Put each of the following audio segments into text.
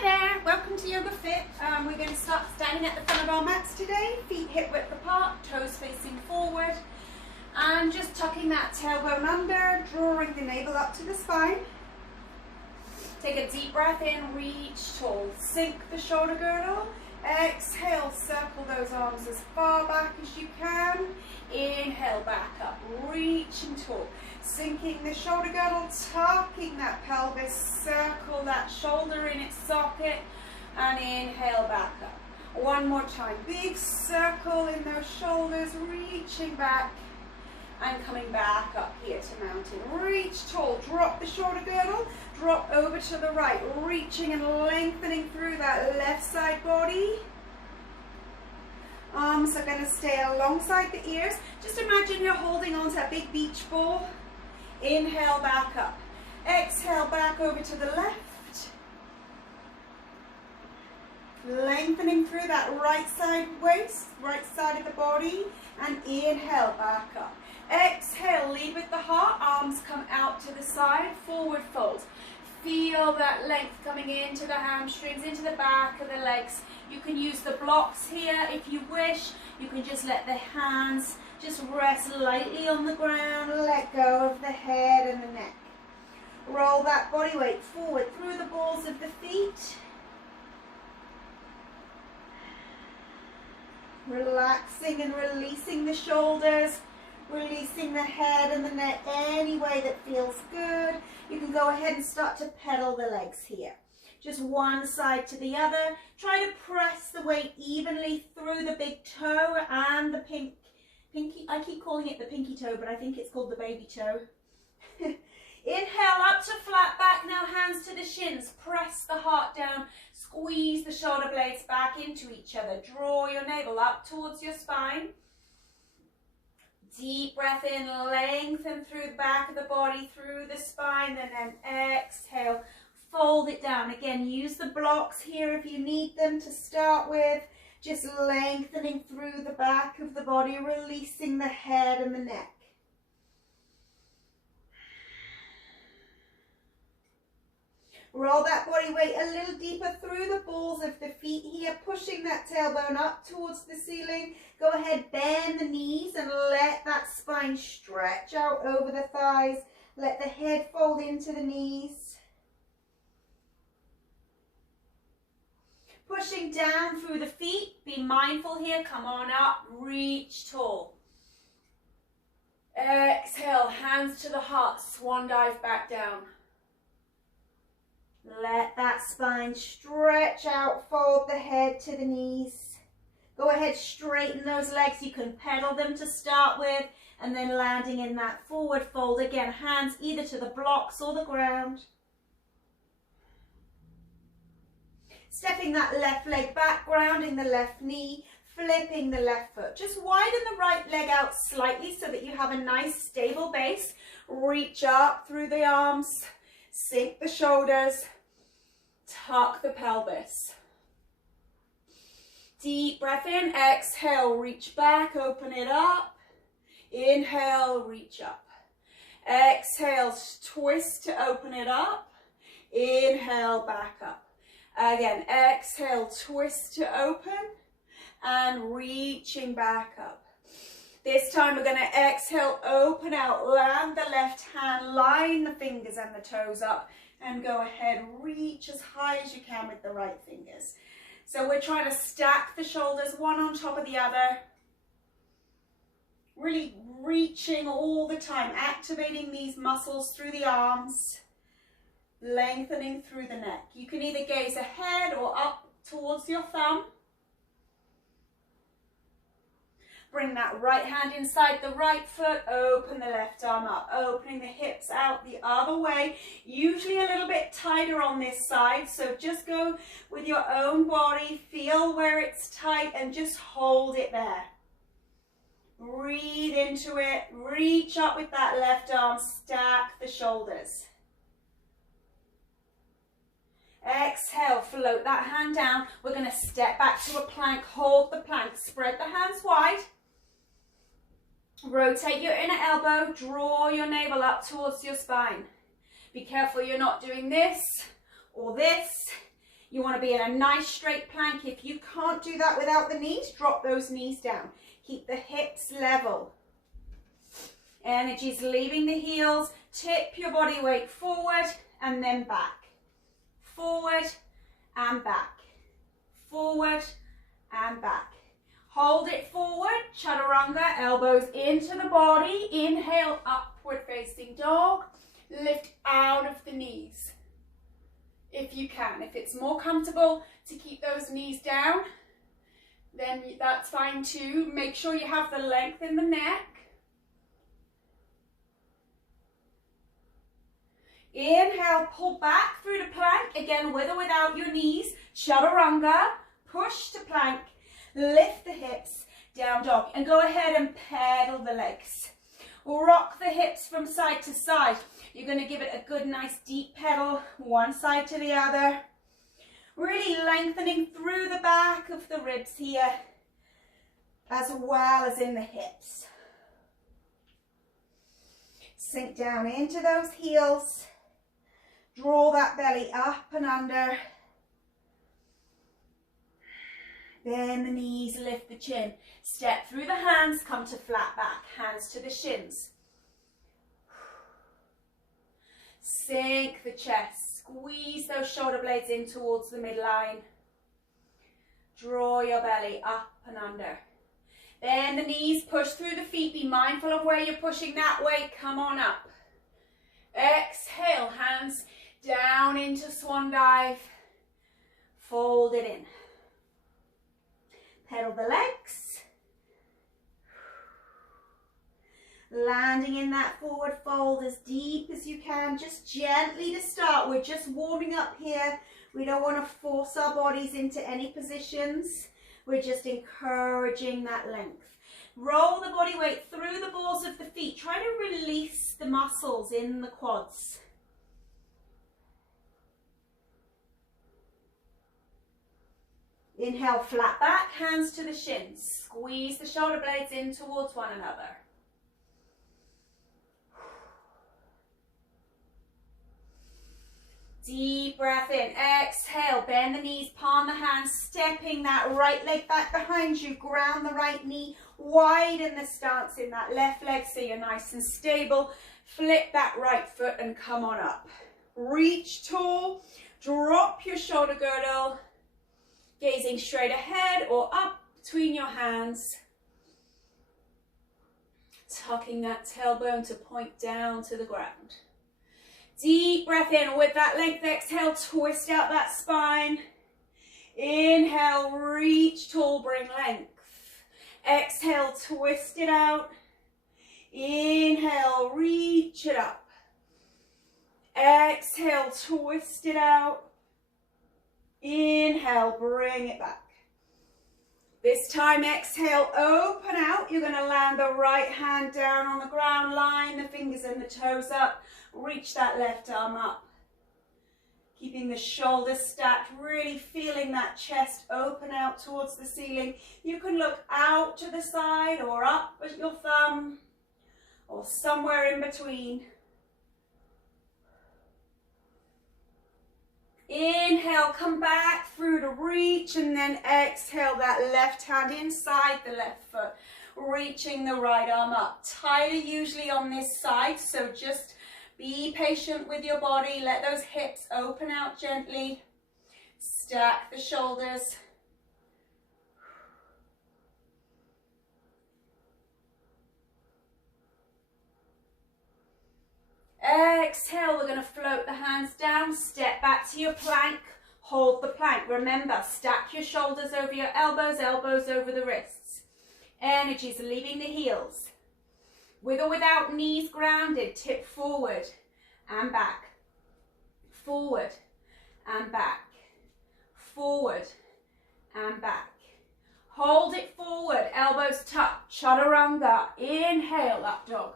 Hi there, welcome to Yoga Fit. We're going to start standing at the front of our mats today, feet hip width apart, toes facing forward, and just tucking that tailbone under, drawing the navel up to the spine. Take a deep breath in, reach tall, sink the shoulder girdle, exhale, circle those arms as far back as you can, inhale, back up, reaching tall, sinking the shoulder girdle, tucking that pelvis, circle that shoulder in its socket, and inhale, back up. One more time, big circle in those shoulders, reaching back, and coming back up here to mountain. Reach tall, drop the shoulder girdle, drop over to the right, reaching and lengthening through that left side body. Arms are going to stay alongside the ears. Just imagine you're holding onto a big beach ball. Inhale, back up. Exhale, back over to the left. Lengthening through that right side waist, right side of the body, and inhale, back up. Exhale, lead with the heart, arms come out to the side, forward fold. Feel that length coming into the hamstrings, into the back of the legs. You can use the blocks here if you wish. You can just let the hands just rest lightly on the ground, let go of the head and the neck. Roll that body weight forward through the balls of the feet. Relaxing and releasing the shoulders, releasing the head and the neck any way that feels good. You can go ahead and start to pedal the legs here. Just one side to the other. Try to press the weight evenly through the big toe and the pinky. I keep calling it the pinky toe, but I think it's called the baby toe. Inhale up to flat back. Now hands to the shins. Press the heart down. Squeeze the shoulder blades back into each other. Draw your navel up towards your spine. Deep breath in, lengthen through the back of the body, through the spine, and then exhale. Fold it down. Again, use the blocks here if you need them to start with. Just lengthening through the back of the body, releasing the head and the neck. Roll that body weight a little deeper through the balls of the feet here, pushing that tailbone up towards the ceiling. Go ahead, bend the knees and let that spine stretch out over the thighs. Let the head fold into the knees. Pushing down through the feet. Be mindful here. Come on up. Reach tall. Exhale. Hands to the heart. Swan dive back down. Let that spine stretch out. Fold the head to the knees. Go ahead. Straighten those legs. You can pedal them to start with. And then landing in that forward fold. Again, hands either to the blocks or the ground. Stepping that left leg back, grounding the left knee, flipping the left foot. Just widen the right leg out slightly so that you have a nice stable base. Reach up through the arms, sink the shoulders, tuck the pelvis. Deep breath in, exhale, reach back, open it up. Inhale, reach up. Exhale, twist to open it up. Inhale, back up. Again, exhale, twist to open and reaching back up. This time we're going to exhale, open out, land the left hand, line the fingers and the toes up, and go ahead, reach as high as you can with the right fingers. So we're trying to stack the shoulders one on top of the other, really reaching all the time, activating these muscles through the arms. Lengthening through the neck. You can either gaze ahead or up towards your thumb. Bring that right hand inside the right foot. Open the left arm up. Opening the hips out the other way. Usually a little bit tighter on this side. So just go with your own body. Feel where it's tight and just hold it there. Breathe into it. Reach up with that left arm. Stack the shoulders. Exhale, float that hand down. We're going to step back to a plank. Hold the plank. Spread the hands wide. Rotate your inner elbow. Draw your navel up towards your spine. Be careful you're not doing this or this. You want to be in a nice straight plank. If you can't do that without the knees, drop those knees down. Keep the hips level. Energy's leaving the heels. Tip your body weight forward and then back. Forward and back. Forward and back. Hold it forward, chaturanga, elbows into the body. Inhale, upward facing dog. Lift out of the knees if you can. If it's more comfortable to keep those knees down, then that's fine too. Make sure you have the length in the neck. Inhale, pull back through the plank, again with or without your knees. Chaturanga, push to plank, lift the hips, down dog, and go ahead and pedal the legs. Rock the hips from side to side. You're going to give it a good, nice deep pedal, one side to the other. Really lengthening through the back of the ribs here, as well as in the hips. Sink down into those heels. Draw that belly up and under. Bend the knees, lift the chin. Step through the hands, come to flat back. Hands to the shins. Sink the chest. Squeeze those shoulder blades in towards the midline. Draw your belly up and under. Bend the knees, push through the feet. Be mindful of where you're pushing that weight. Come on up. Exhale, hands down into swan dive. Fold it in. Pedal the legs. Landing in that forward fold as deep as you can, just gently to start. We're just warming up here. We don't want to force our bodies into any positions. We're just encouraging that length. Roll the body weight through the balls of the feet. Try to release the muscles in the quads. Inhale, flat back, hands to the shins. Squeeze the shoulder blades in towards one another. Deep breath in. Exhale, bend the knees, palm the hands, stepping that right leg back behind you. Ground the right knee, widen the stance in that left leg so you're nice and stable. Flip that right foot and come on up. Reach tall, drop your shoulder girdle. Gazing straight ahead or up between your hands. Tucking that tailbone to point down to the ground. Deep breath in with that length. Exhale, twist out that spine. Inhale, reach tall, bring length. Exhale, twist it out. Inhale, reach it up. Exhale, twist it out. Inhale, bring it back. This time, exhale, open out. You're going to land the right hand down on the ground, line the fingers and the toes up. Reach that left arm up. Keeping the shoulders stacked, really feeling that chest open out towards the ceiling. You can look out to the side or up at your thumb or somewhere in between. Inhale, come back through to reach, and then exhale that left hand inside the left foot, reaching the right arm up. Tighter usually on this side, so just be patient with your body. Let those hips open out gently. Stack the shoulders. Exhale, we're going to float the hands down, step back to your plank, hold the plank. Remember, stack your shoulders over your elbows, elbows over the wrists. Energy's leaving the heels. With or without knees grounded, tip forward and back, forward and back, forward and back. Hold it forward, elbows touch, chaturanga. Inhale, up dog.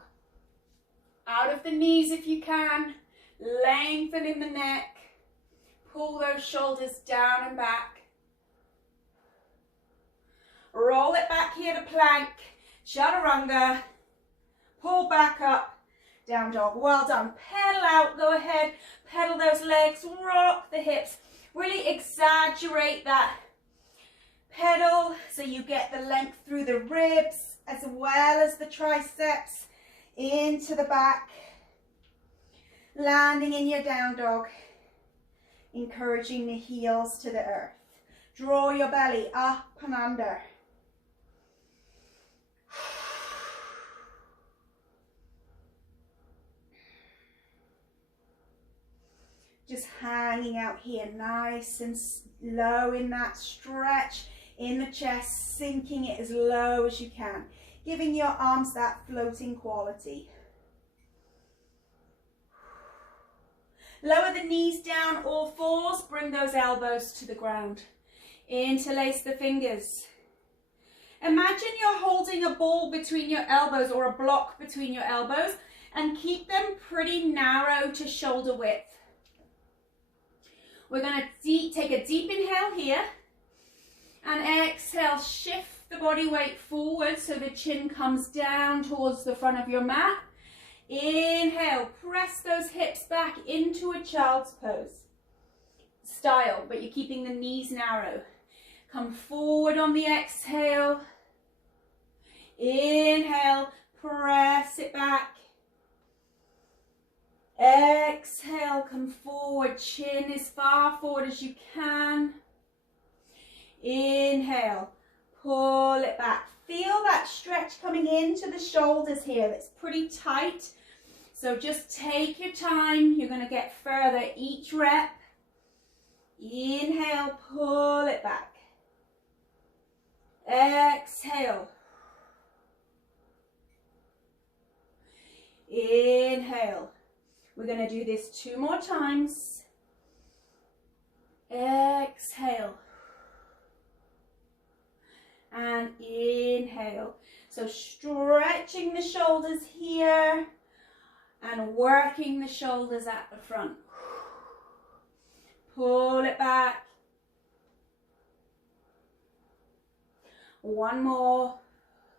Out of the knees if you can, lengthen in the neck, pull those shoulders down and back. Roll it back here to plank, chaturanga, pull back up, down dog. Well done. Pedal out, go ahead, pedal those legs, rock the hips, Really exaggerate that pedal so you get the length through the ribs as well as the triceps into the back. Landing in your down dog, encouraging the heels to the earth. Draw your belly up and under. Just hanging out here, nice and low in that stretch in the chest, sinking it as low as you can, giving your arms that floating quality. Lower the knees down, all fours, bring those elbows to the ground. Interlace the fingers. Imagine you're holding a ball between your elbows or a block between your elbows and keep them pretty narrow to shoulder width. We're going to take a deep inhale here and exhale, shift the body weight forward so the chin comes down towards the front of your mat. Inhale, press those hips back into a child's pose style, but you're keeping the knees narrow. Come forward on the exhale. Inhale, press it back. Exhale, come forward, chin as far forward as you can. Inhale, pull it back. Feel that stretch coming into the shoulders here. That's pretty tight. So just take your time. You're going to get further each rep. Inhale, pull it back. Exhale. Inhale. We're going to do this 2 more times. Exhale. And inhale. So stretching the shoulders here and working the shoulders at the front. Pull it back. 1 more.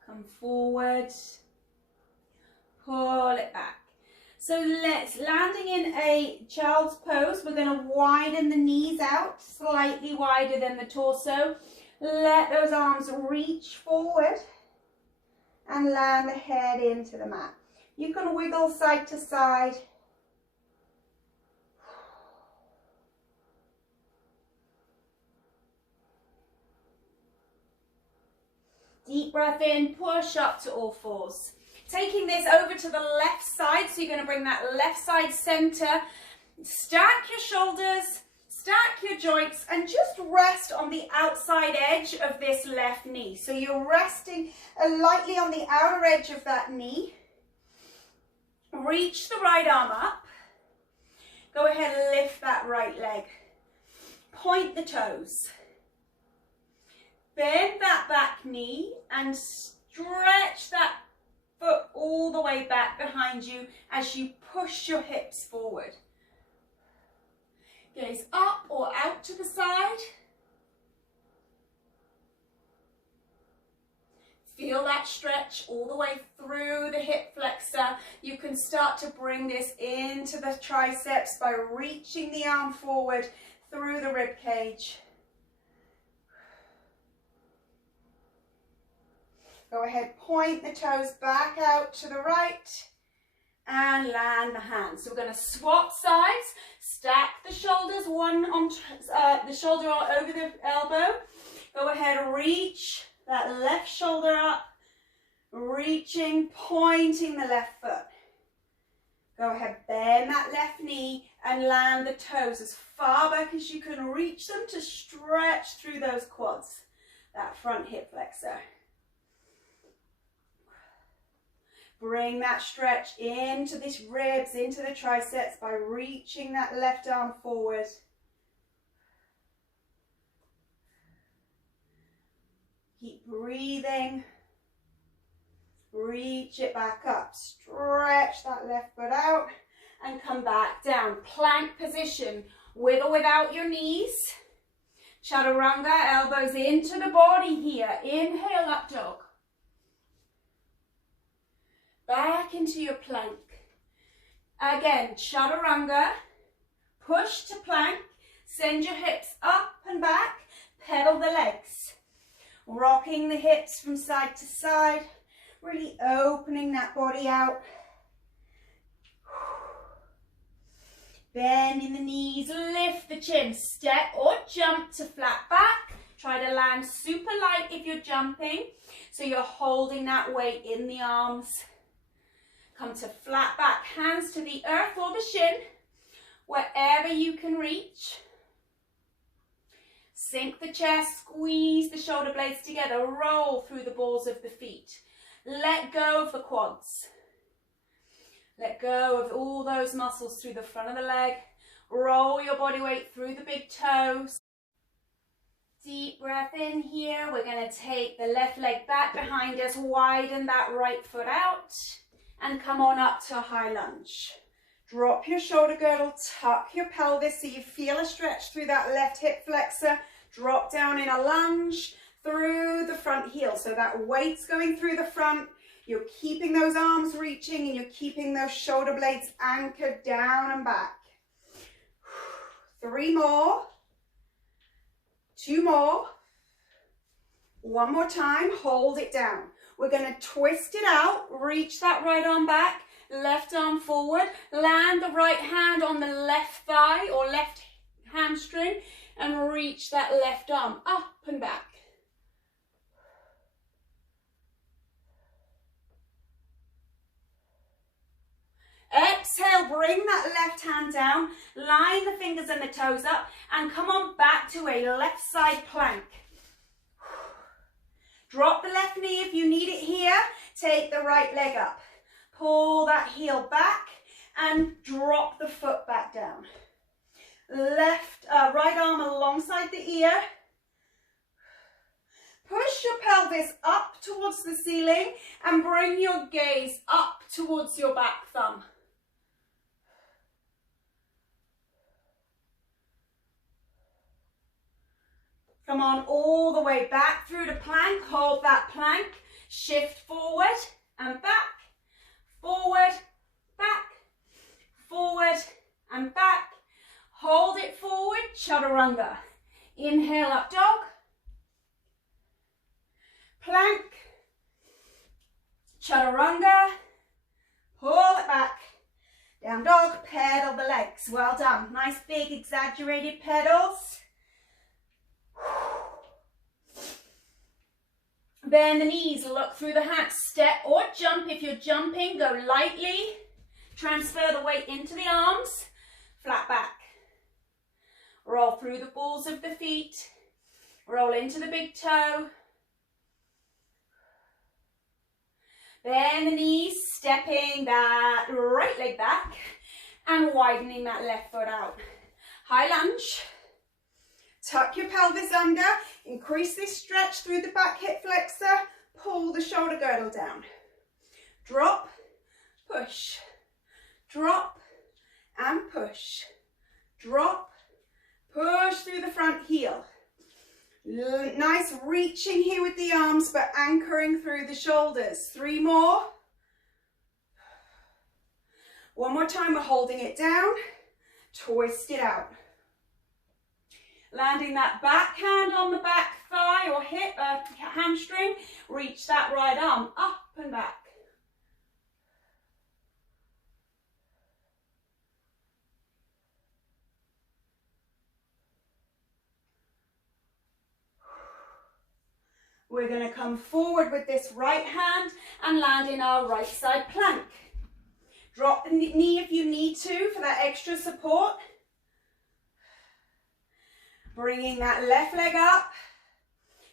Come forward. Pull it back. So let's, landing in a child's pose, we're going to widen the knees out, slightly wider than the torso. Let those arms reach forward and land the head into the mat. You can wiggle side to side. Deep breath in, push up to all fours. Taking this over to the left side, so you're going to bring that left side center. Stack your shoulders, stack your joints, and just rest on the outside edge of this left knee. So you're resting lightly on the outer edge of that knee. Reach the right arm up. Go ahead and lift that right leg. Point the toes. Bend that back knee and stretch that foot all the way back behind you as you push your hips forward. Gaze up or out to the side. Feel that stretch all the way through the hip flexor. You can start to bring this into the triceps by reaching the arm forward through the rib cage. Go ahead, point the toes back out to the right and land the hands. So we're going to swap sides, stack the shoulders, one on the shoulder over the elbow. Go ahead, reach that left shoulder up, reaching, pointing the left foot. Go ahead, bend that left knee and land the toes as far back as you can reach them to stretch through those quads, that front hip flexor. Bring that stretch into these ribs, into the triceps by reaching that left arm forward. Keep breathing. Reach it back up. Stretch that left foot out and come back down. Plank position with or without your knees. Chaturanga, elbows into the body here. Inhale, up dog. Back into your plank. Again, chaturanga, push to plank, Send your hips up and back, pedal the legs. Rocking the hips from side to side, really opening that body out. Bending the knees, lift the chin, step or jump to flat back. Try to land super light if you're jumping, so you're holding that weight in the arms. Come to flat back, hands to the earth or the shin, wherever you can reach. Sink the chest, squeeze the shoulder blades together, roll through the balls of the feet. Let go of the quads. Let go of all those muscles through the front of the leg. Roll your body weight through the big toes. Deep breath in here. We're going to take the left leg back behind us, widen that right foot out, and come on up to a high lunge. Drop your shoulder girdle, tuck your pelvis so you feel a stretch through that left hip flexor. Drop down in a lunge through the front heel. So that weight's going through the front. You're keeping those arms reaching and you're keeping those shoulder blades anchored down and back. 3 more. 2 more. 1 more time. Hold it down. We're going to twist it out. Reach that right arm back. Left arm forward. Land the right hand on the left thigh or left hamstring and reach that left arm up and back. Exhale, bring that left hand down, line the fingers and the toes up, and come on back to a left side plank. Drop the left knee if you need it here. Take the right leg up. Pull that heel back and drop the foot back down. Right arm alongside the ear. Push your pelvis up towards the ceiling and bring your gaze up towards your back thumb. Come on all the way back through the plank. Hold that plank. Shift forward and back. Forward, back, forward and back. Hold it forward, chaturanga. Inhale, up dog. Plank, chaturanga. Pull it back. Down dog, pedal the legs. Well done. Nice big exaggerated pedals. Bend the knees, look through the hands, step or jump. If you're jumping, go lightly. Transfer the weight into the arms, flat back. Roll through the balls of the feet, roll into the big toe. Bend the knees, stepping that right leg back and widening that left foot out. High lunge. Tuck your pelvis under, increase this stretch through the back hip flexor, pull the shoulder girdle down. Drop, push, drop and push, drop, push through the front heel. Nice reaching here with the arms, but anchoring through the shoulders. 3 more. 1 more time, we're holding it down, twist it out. Landing that back hand on the back thigh or hip, hamstring. Reach that right arm up and back. We're going to come forward with this right hand and land in our right side plank. Drop the knee if you need to for that extra support. Bringing that left leg up,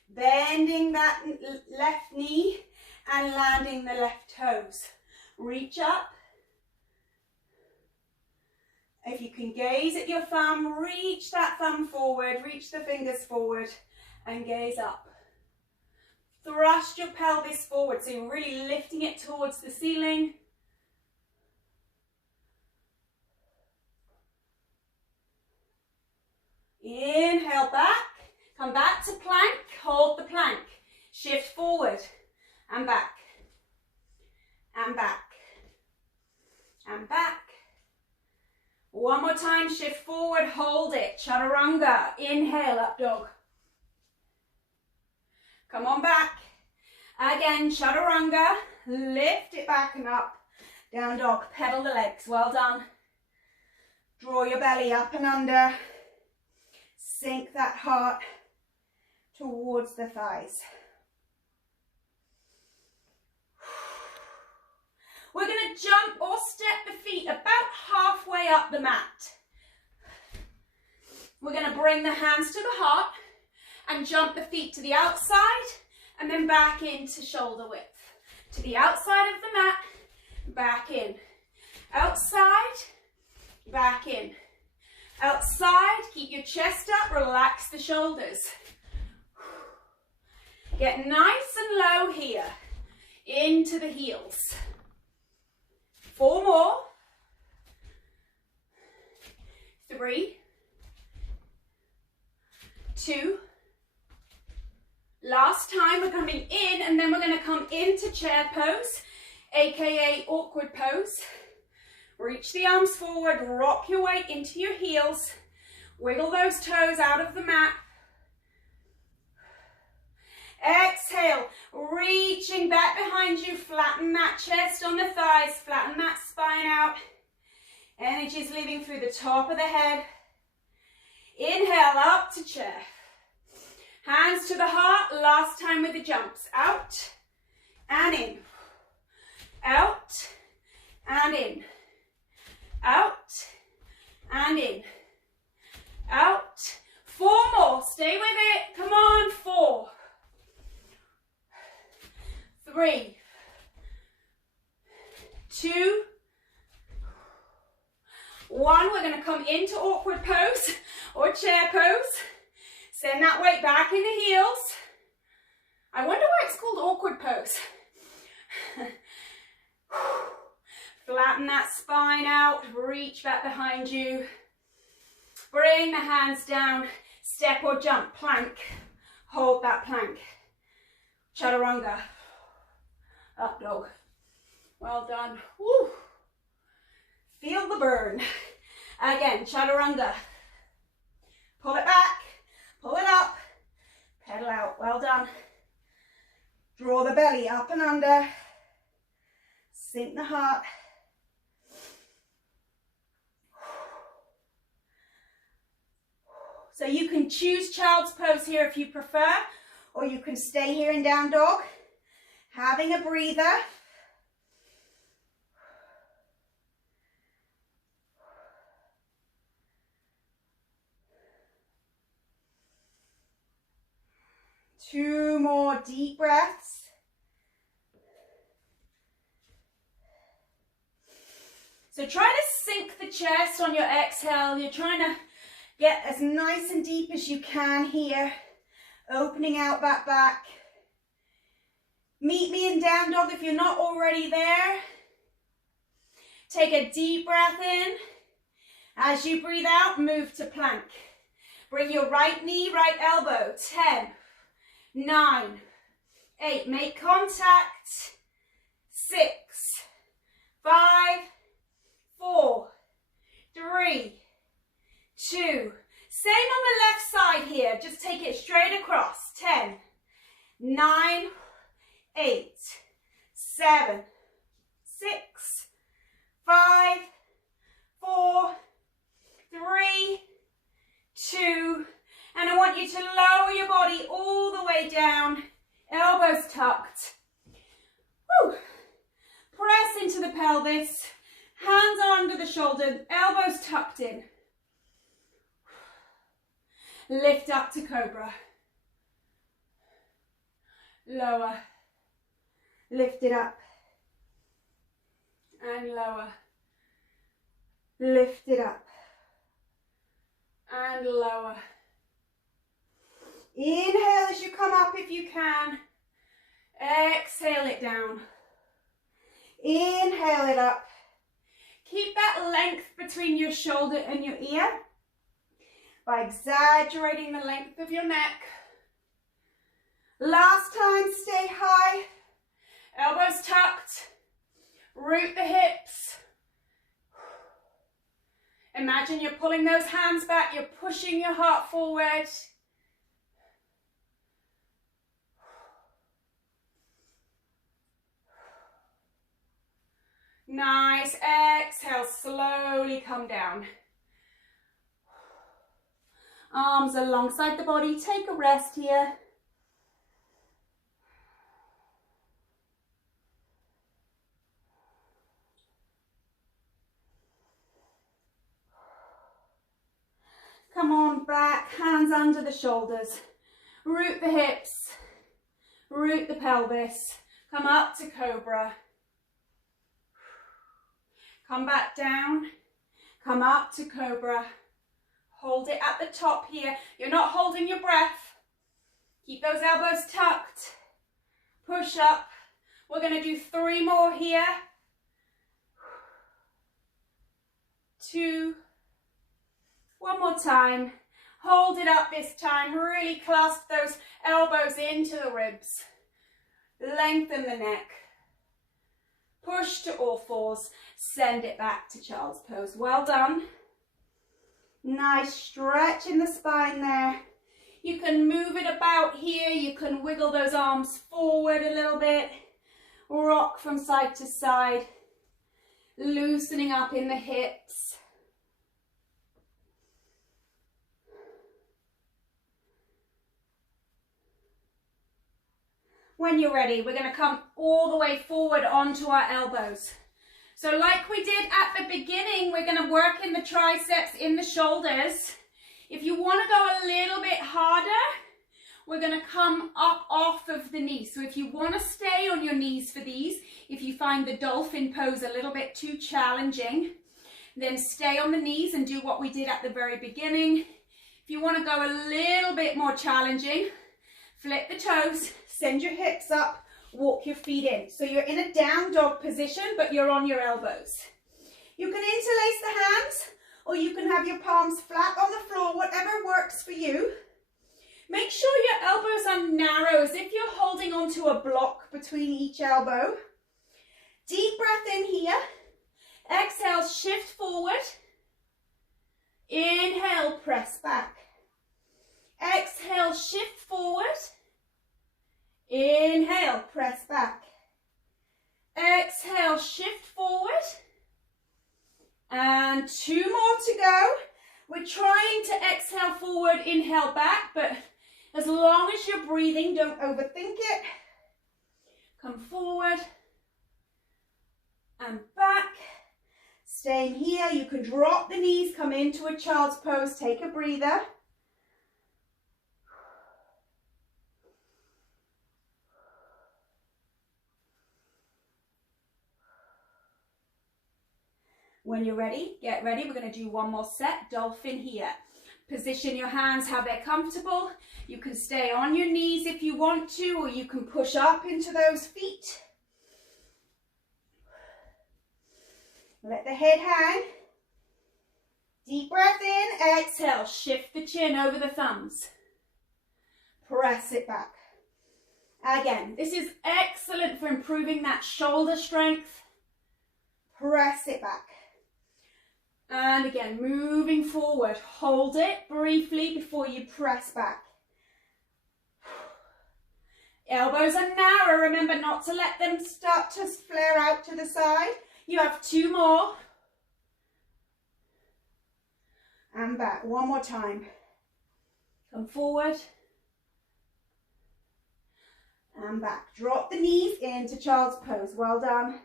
bending that left knee and landing the left toes. Reach up. If you can gaze at your thumb, reach that thumb forward, reach the fingers forward and gaze up. Thrust your pelvis forward, so you're really lifting it towards the ceiling. Inhale back, come back to plank, hold the plank, shift forward and back, and back, and back. One more time, shift forward, hold it. Chaturanga, inhale, up dog. Come on back. Again, chaturanga, lift it back and up. Down dog, pedal the legs, well done. Draw your belly up and under. Sink that heart towards the thighs. We're going to jump or step the feet about halfway up the mat. We're going to bring the hands to the heart and jump the feet to the outside and then back into shoulder width. To the outside of the mat, back in. Outside, back in. Outside, keep your chest up, relax the shoulders. Get nice and low here, into the heels. 4 more. 3, 2. Last time, we're coming in and then we're going to come into chair pose, aka awkward pose. Reach the arms forward, rock your weight into your heels, wiggle those toes out of the mat. Exhale, reaching back behind you, flatten that chest on the thighs, flatten that spine out. Energy is leaving through the top of the head. Inhale, up to chair. Hands to the heart, last time with the jumps. Out and in. Out and in. Out and in. Out. 4 more, stay with it. Come on, 4. 3, 2, 1. We're going to come into awkward pose or chair pose. Send that weight back in the heels. I wonder why it's called awkward pose. Flatten that spine out, reach back behind you. Bring the hands down, step or jump, plank. Hold that plank. Chaturanga. Up dog. Well done. Woo. Feel the burn. Again, chaturanga. Pull it back, pull it up, pedal out. Well done. Draw the belly up and under. Sink the heart. So you can choose child's pose here if you prefer, or you can stay here in down dog. Having a breather. Two more deep breaths. So try to sink the chest on your exhale. You're trying to get as nice and deep as you can here. Opening out that back. Meet me in down dog if you're not already there. Take a deep breath in. As you breathe out, move to plank. Bring your right knee, right elbow. 10, 9, 8. Make contact. 6, 5, 4, 3, 2. Same on the left side here. Just take it straight across. 10, 9, 8, 7, 6, 5, 4, 3, 2, and I want you to lower your body all the way down, elbows tucked. Woo. Press into the pelvis, hands are under the shoulder, elbows tucked in. Lift up to cobra. Lower. Lift it up and lower. Lift it up and lower. Inhale as you come up if you can. Exhale it down. Inhale it up. Keep that length between your shoulder and your ear by exaggerating the length of your neck. Last time, stay high. Elbows tucked, root the hips. Imagine you're pulling those hands back, you're pushing your heart forward. Nice. Exhale, slowly come down. Arms alongside the body, take a rest here. Come on back, hands under the shoulders. Root the hips, root the pelvis. Come up to cobra. Come back down, come up to cobra. Hold it at the top here. You're not holding your breath. Keep those elbows tucked. Push up. We're going to do 3 more here. 2. One more time. Hold it up this time. Really clasp those elbows into the ribs. Lengthen the neck. Push to all fours. Send it back to child's pose. Well done. Nice stretch in the spine there. You can move it about here. You can wiggle those arms forward a little bit. Rock from side to side. Loosening up in the hips. When you're ready, we're going to come all the way forward onto our elbows. So like we did at the beginning, we're going to work in the triceps, in the shoulders. If you want to go a little bit harder, we're going to come up off of the knees. So if you want to stay on your knees for these, if you find the dolphin pose a little bit too challenging, then stay on the knees and do what we did at the very beginning. If you want to go a little bit more challenging, flip the toes, send your hips up, walk your feet in. So you're in a down dog position, but you're on your elbows. You can interlace the hands, or you can have your palms flat on the floor, whatever works for you. Make sure your elbows are narrow, as if you're holding onto a block between each elbow. Deep breath in here. Exhale, shift forward. Inhale, press back. Exhale, shift forward. Inhale, press back. Exhale, shift forward. And 2 more to go. We're trying to exhale forward, inhale back, but as long as you're breathing, don't overthink it. Come forward and back. Staying here, you can drop the knees, come into a child's pose, take a breather. When you're ready, get ready. We're going to do 1 more set, dolphin here. Position your hands how they're comfortable. You can stay on your knees if you want to, or you can push up into those feet. Let the head hang. Deep breath in, exhale, shift the chin over the thumbs. Press it back. Again, this is excellent for improving that shoulder strength. Press it back. And again, moving forward. Hold it briefly before you press back. Elbows are narrow. Remember not to let them start to flare out to the side. You have 2 more. And back. 1 more time. Come forward. And back. Drop the knees into child's pose. Well done.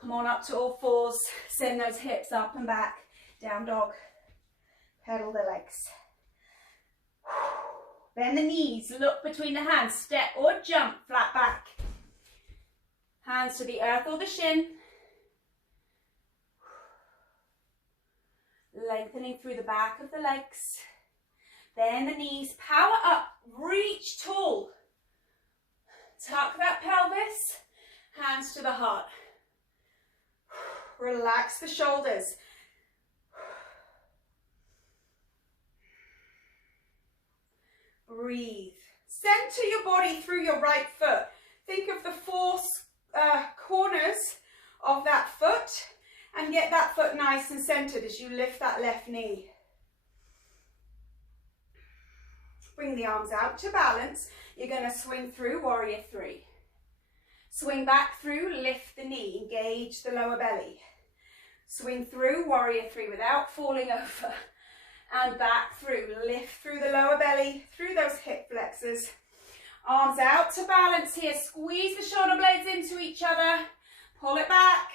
Come on up to all fours. Send those hips up and back. Down dog. Pedal the legs. Bend the knees. Look between the hands. Step or jump. Flat back. Hands to the earth or the shin. Lengthening through the back of the legs. Bend the knees. Power up. Reach tall. Tuck that pelvis. Hands to the heart. Relax the shoulders. Breathe. Center your body through your right foot. Think of the 4 corners of that foot and get that foot nice and centered as you lift that left knee. Bring the arms out to balance. You're going to swing through warrior three. Swing back through, lift the knee, engage the lower belly. Swing through warrior three without falling over. And back through, lift through the lower belly, through those hip flexors. Arms out to balance here. Squeeze the shoulder blades into each other. Pull it back.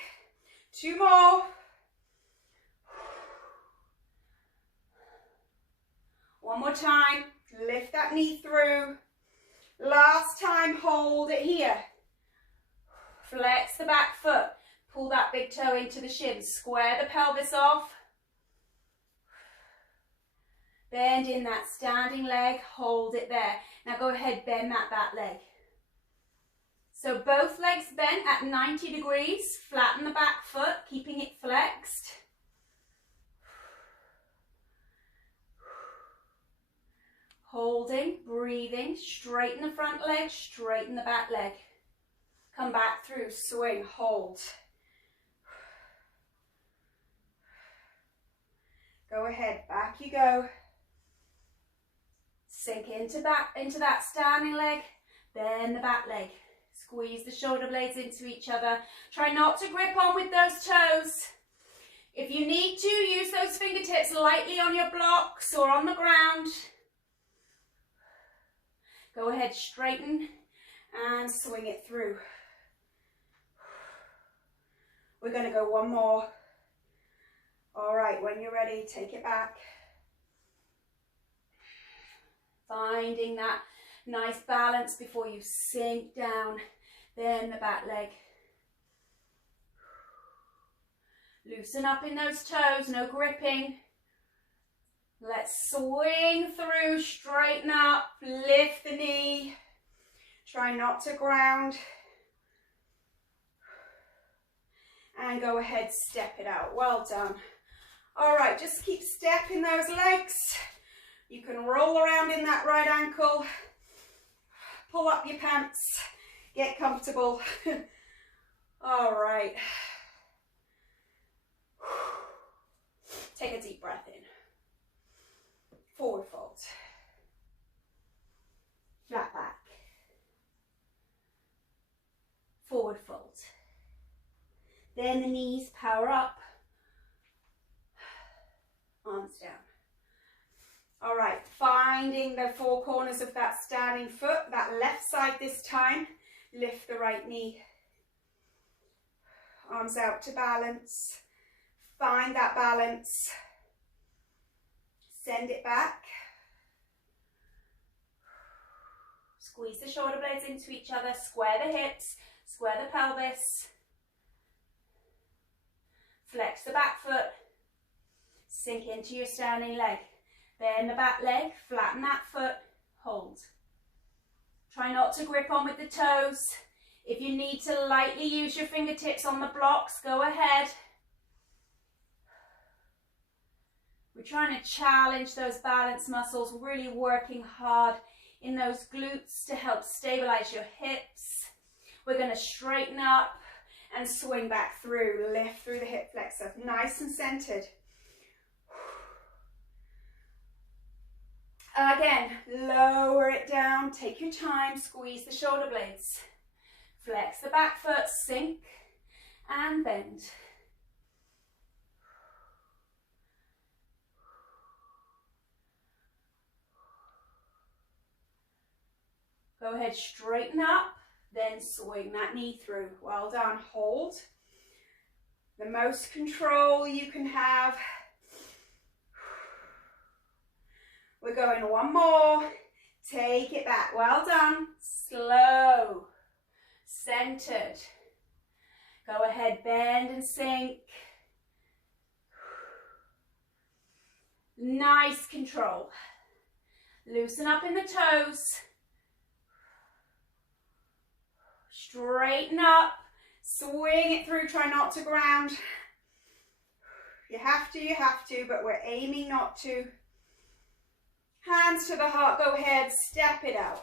2 more. One more time. Lift that knee through. Last time, hold it here. Flex the back foot. Pull that big toe into the shins. Square the pelvis off. Bend in that standing leg. Hold it there. Now go ahead, bend that back leg. So both legs bent at 90 degrees. Flatten the back foot, keeping it flexed. Holding, breathing, straighten the front leg, straighten the back leg. Come back through, swing, hold. Go ahead, back you go. Sink into that standing leg, bend the back leg. Squeeze the shoulder blades into each other. Try not to grip on with those toes. If you need to, use those fingertips lightly on your blocks or on the ground. Go ahead, straighten and swing it through. We're going to go one more. All right, when you're ready, take it back. Finding that nice balance before you sink down. Then the back leg. Loosen up in those toes, no gripping. Let's swing through, straighten up, lift the knee. Try not to ground. And go ahead, step it out. Well done. All right, just keep stepping those legs. You can roll around in that right ankle. Pull up your pants. Get comfortable. All right. Take a deep breath in. Forward fold. Flat back. Forward fold. Then the knees power up. Arms down. All right, finding the four corners of that standing foot, that left side this time. Lift the right knee. Arms out to balance. Find that balance. Send it back. Squeeze the shoulder blades into each other. Square the hips. Square the pelvis. Flex the back foot. Sink into your standing leg. Bend the back leg. Flatten that foot. Hold. Try not to grip on with the toes. If you need to lightly use your fingertips on the blocks, go ahead. We're trying to challenge those balance muscles, really working hard in those glutes to help stabilize your hips. We're going to straighten up and swing back through. Lift through the hip flexor, nice and centered. Again, lower it down, take your time, squeeze the shoulder blades. Flex the back foot, sink and bend. Go ahead, straighten up, then swing that knee through. Well done, hold. The most control you can have. We're going one more. Take it back. Well done. Slow. Centered. Go ahead, bend and sink. Nice control. Loosen up in the toes. Straighten up. Swing it through. Try not to ground. You have to, but we're aiming not to. Hands to the heart, go ahead, step it out.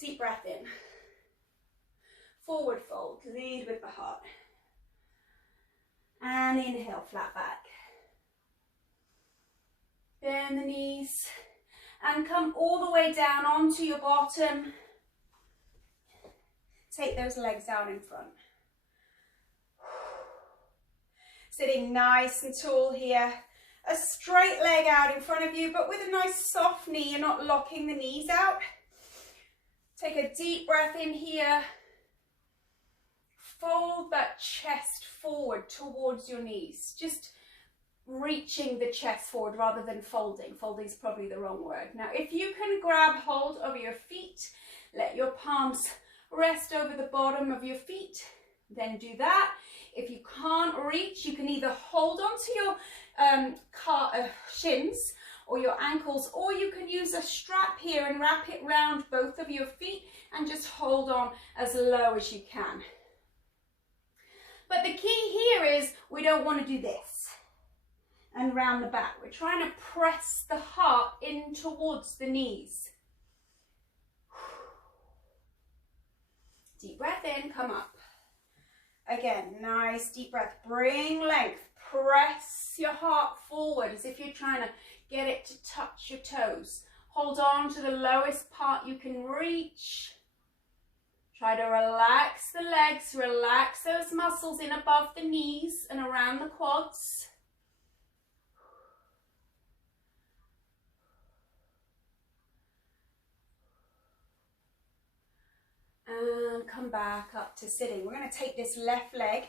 Deep breath in. Forward fold, lead with the heart. And inhale, flat back. Bend the knees and come all the way down onto your bottom. Take those legs down in front. Sitting nice and tall here. A straight leg out in front of you, but with a nice soft knee. You're not locking the knees out. Take a deep breath in here. Fold that chest forward towards your knees. Just reaching the chest forward rather than folding. Folding is probably the wrong word. Now, if you can grab hold of your feet, let your palms rest over the bottom of your feet, then do that. If you can't reach, you can either hold onto your shins or your ankles, or you can use a strap here and wrap it round both of your feet and just hold on as low as you can. But the key here is we don't want to do this and round the back. We're trying to press the heart in towards the knees. Deep breath in, come up. Again, nice deep breath. Bring length. Press your heart forward as if you're trying to get it to touch your toes. Hold on to the lowest part you can reach. Try to relax the legs, relax those muscles in above the knees and around the quads. And come back up to sitting. We're going to take this left leg,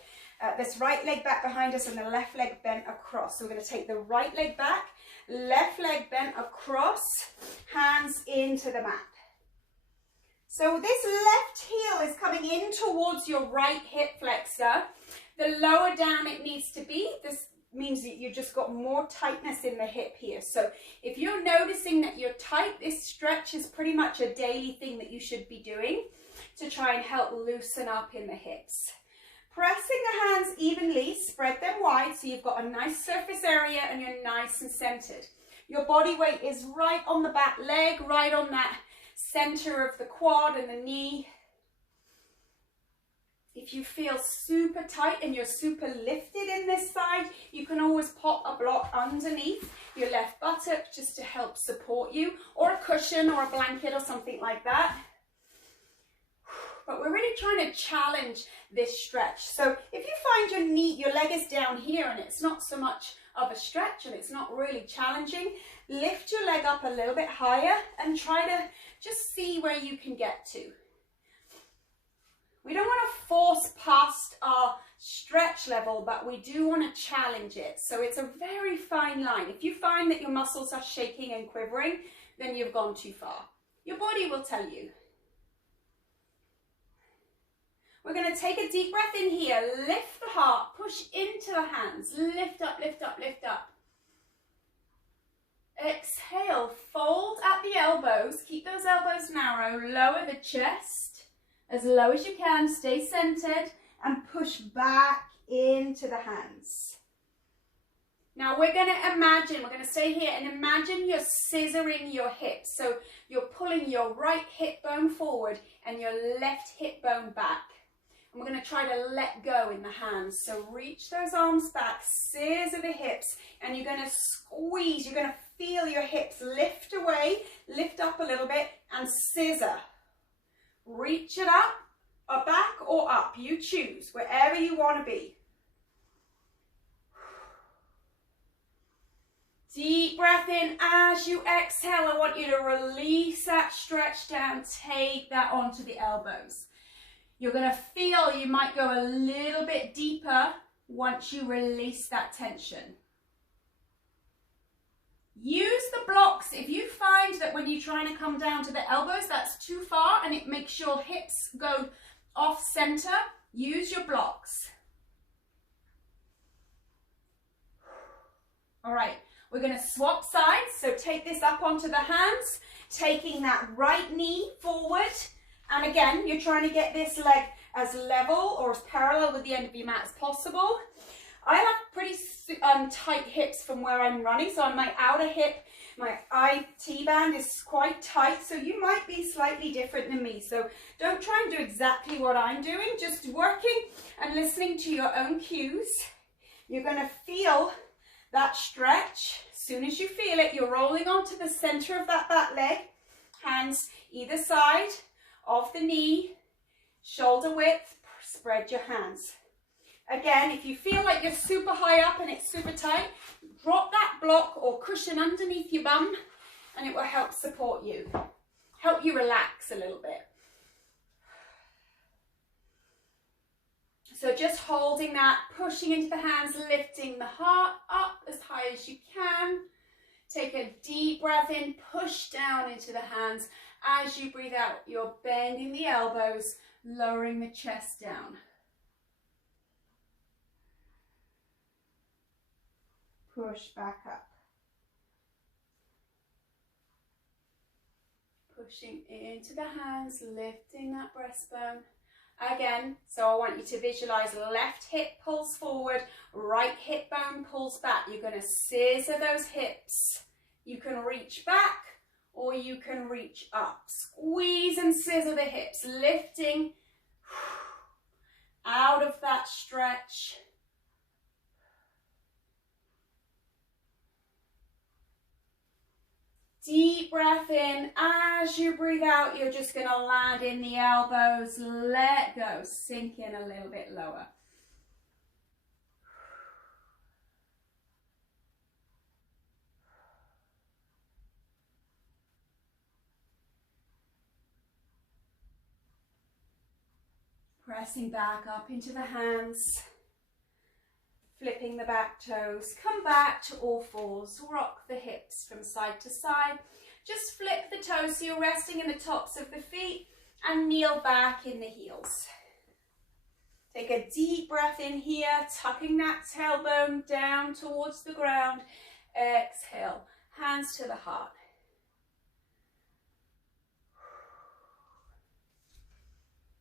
this right leg back behind us and the left leg bent across. So we're going to take the right leg back, left leg bent across, hands into the mat. So this left heel is coming in towards your right hip flexor. The lower down it needs to be. This means that you've just got more tightness in the hip here. So if you're noticing that you're tight, this stretch is pretty much a daily thing that you should be doing to try and help loosen up in the hips. Pressing the hands evenly, spread them wide so you've got a nice surface area and you're nice and centered. Your body weight is right on the back leg, right on that center of the quad and the knee. If you feel super tight and you're super lifted in this side, you can always pop a block underneath your left buttock just to help support you, or a cushion or a blanket or something like that. But we're really trying to challenge this stretch. So if you find your leg is down here and it's not so much of a stretch and it's not really challenging, lift your leg up a little bit higher and try to just see where you can get to. We don't want to force past our stretch level, but we do want to challenge it. So it's a very fine line. If you find that your muscles are shaking and quivering, then you've gone too far. Your body will tell you. We're going to take a deep breath in here, lift the heart, push into the hands, lift up, lift up, lift up. Exhale, fold at the elbows, keep those elbows narrow, lower the chest as low as you can, stay centered and push back into the hands. Now we're going to stay here and imagine you're scissoring your hips. So you're pulling your right hip bone forward and your left hip bone back. And we're going to try to let go in the hands. So reach those arms back, scissor the hips, and you're going to squeeze. You're going to feel your hips lift away, lift up a little bit, and scissor. Reach it up, or back or up. You choose, wherever you want to be. Deep breath in. As you exhale, I want you to release that stretch down. Take that onto the elbows. You're going to feel you might go a little bit deeper once you release that tension. Use the blocks. If you find that when you're trying to come down to the elbows, that's too far and it makes your hips go off center, use your blocks. All right, we're going to swap sides. So take this up onto the hands, taking that right knee forward. And again, you're trying to get this leg as level or as parallel with the end of your mat as possible. I have pretty tight hips from where I'm running, so on my outer hip, my IT band is quite tight, so you might be slightly different than me. So don't try and do exactly what I'm doing, just working and listening to your own cues. You're going to feel that stretch. As soon as you feel it, you're rolling onto the center of that back leg, hands either side of the knee, shoulder width, spread your hands. Again, if you feel like you're super high up and it's super tight, drop that block or cushion underneath your bum and it will help support you, help you relax a little bit. So just holding that, pushing into the hands, lifting the heart up as high as you can. Take a deep breath in, push down into the hands. As you breathe out, you're bending the elbows, lowering the chest down. Push back up. Pushing into the hands, lifting that breastbone. Again, so I want you to visualize left hip pulls forward, right hip bone pulls back. You're going to scissor those hips. You can reach back or you can reach up. Squeeze and scissor the hips, lifting out of that stretch. Deep breath in. As you breathe out, you're just going to land in the elbows. Let go. Sink in a little bit lower. Pressing back up into the hands. Flipping the back toes, come back to all fours, rock the hips from side to side. Just flip the toes so you're resting in the tops of the feet and kneel back in the heels. Take a deep breath in here, tucking that tailbone down towards the ground. Exhale, hands to the heart.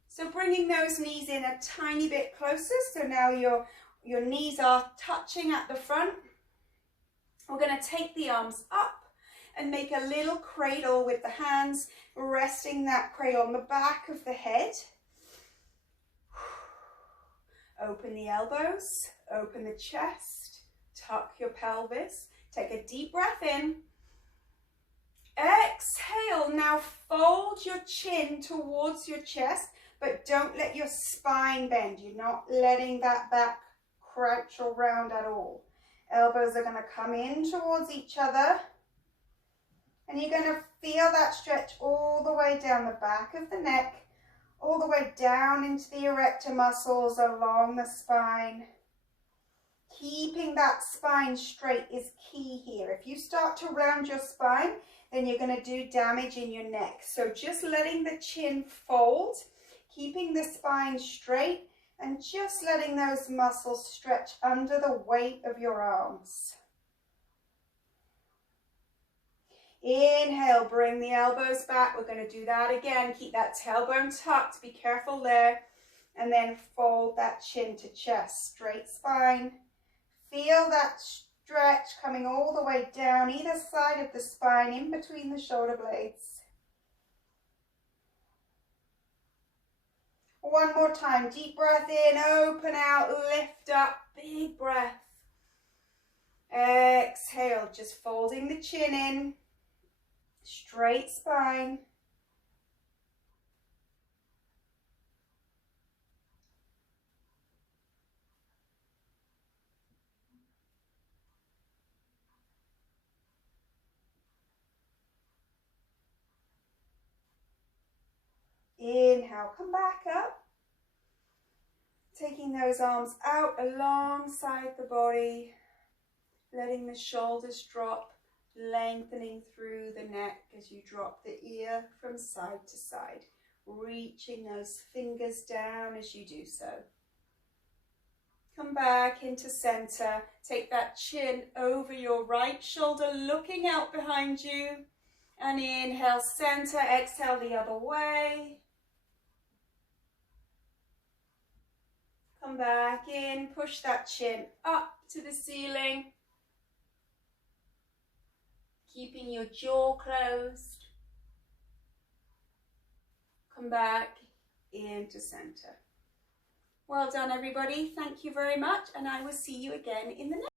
So bringing those knees in a tiny bit closer, so now your knees are touching at the front. We're going to take the arms up and make a little cradle with the hands, resting that cradle on the back of the head. Open the elbows, open the chest, tuck your pelvis. Take a deep breath in. Exhale. Now fold your chin towards your chest, but don't let your spine bend. You're not letting that back crouch or round at all. Elbows are going to come in towards each other. And you're going to feel that stretch all the way down the back of the neck, all the way down into the erector muscles along the spine. Keeping that spine straight is key here. If you start to round your spine, then you're going to do damage in your neck. So just letting the chin fold, keeping the spine straight, and just letting those muscles stretch under the weight of your arms. Inhale, bring the elbows back. We're going to do that again. Keep that tailbone tucked. Be careful there. And then fold that chin to chest. Straight spine. Feel that stretch coming all the way down either side of the spine, in between the shoulder blades. One more time, deep breath in, open out, lift up, big breath. Exhale, just folding the chin in, straight spine. Inhale, come back up. Taking those arms out alongside the body, letting the shoulders drop, lengthening through the neck as you drop the ear from side to side, reaching those fingers down as you do so. Come back into center. Take that chin over your right shoulder, looking out behind you. And inhale, center, exhale the other way. Come back in, push that chin up to the ceiling. Keeping your jaw closed. Come back into center. Well done, everybody. Thank you very much, and I will see you again in the next